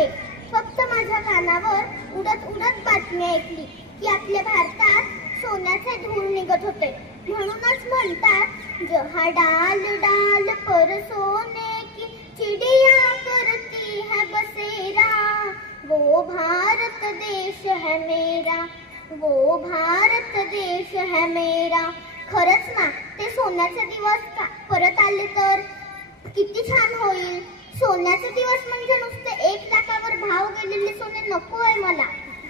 आहे. फक्त माझ्या कानावर उडत उडत बातमी ऐकली की आपल्या भारतात सोन्याचे धूळ निघत होते. म्हणूनच म्हणतात जहाँ डाल डाल पर सोने की चिड़िया करती है बसेरा, वो भारत देश है मेरा, वो भारत देश है मेरा. खरंच ना, ते सोन्याचे दिवस परत आले तर किती छान होईल. सोन्याचे दिवस म्हणजे नुसते 1 लाखावर भाव गेलेले सोने नको आहे मला.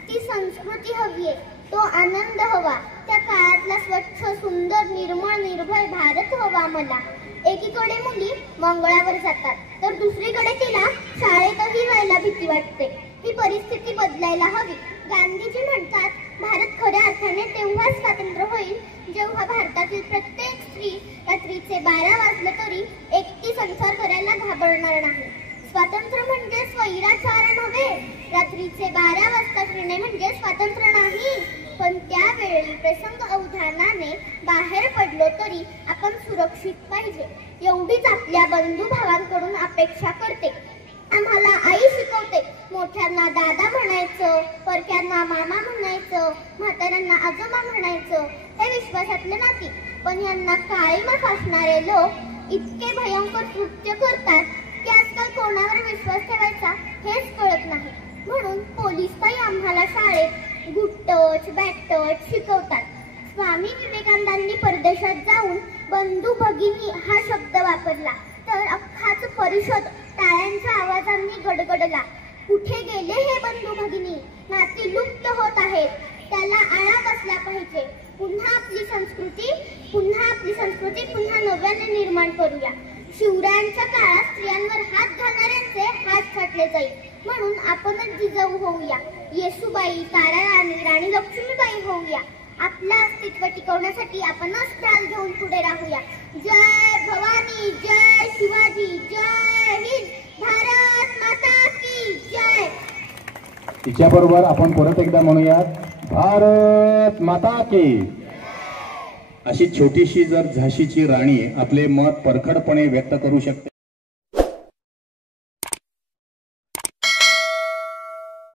ती संस्कृती हवी आहे, तो आनंद हवा, त्या काळातला स्वच्छ सुंदर निर्मळ निर्भय भारत हवा मला. एकीकडे मुली मंगळावर जातात तर दुसरीकडे तिला शाळेतही जायला भीती वाटते. ही परिस्थिती बदलायला हवी. गांधीजी म्हणतात भारत खऱ्या अर्थाने तेव्हाच स्वतंत्र होईल जेव्हा भारतातील प्रत्येक स्त्री रात्रीचे 12 वाजले तरी एकटी संसार करायला घाबरणार नाही. स्वातंत्र्य म्हणजे स्वैराचार नव्हे. रात्रीचे 12 वाजता फिरणे म्हणजे स्वातंत्र्य नाही. पण त्यावेळी प्रसंग अवधानाने बाहेर पडलो तरी आपण सुरक्षित पाहिजे एवढीच आपल्या बंधू भावांकडून अपेक्षा करते. आम्हाला आई शिकवते मोठ्यांना दादा म्हणायचं, परक्यांना मामा म्हणायचं, म्हाताऱ्यांना आजोबा म्हणायचं. हे विश्वासातले नाती. पण यांना काळीमा फासणारे लोक इतके भयंकर कृत्य करतात की आजकाल कोणावर विश्वास ठेवायचा हेच कळत नाही. म्हणून पोलीसताई आम्हाला शाळेत गुड टच बॅड टच शिकवतात. स्वामी विवेकानंदांनी परदेशात जाऊन बंधू भगिनी हा शब्द वापरला तर अख्खाच परिषद टाळ्यांच्या आवाजांनी गडगडला. कुठे गेले हे बंधू भगिनी? नाती लुप्त होत आहेत, त्याला आळा बसला पाहिजे. पुन्हा आपली संस्कृती पुन्हा नव्याने निर्माण करूया. शिवरायांच्या काळात स्त्रियांवर हात घालणाऱ्यांचे हात छाटले जाईल म्हणून आपणच जिजाऊ होऊया. येसूबाई, ताराराणी, राणी लक्ष्मीबाई होऊया. आपलं अस्तित्व टिकवण्यासाठी आपणच ढाल घेऊन पुढे राहूया. जय भवानी, जय शिवाजी, जय हिंद, भारत माता की जय. तिच्याबरोबर आपण परत एकदा म्हणूयात भारत माता की. अशी छोटीशी जर झाशीची राणी आपले मत परखडपणे व्यक्त करू शकते.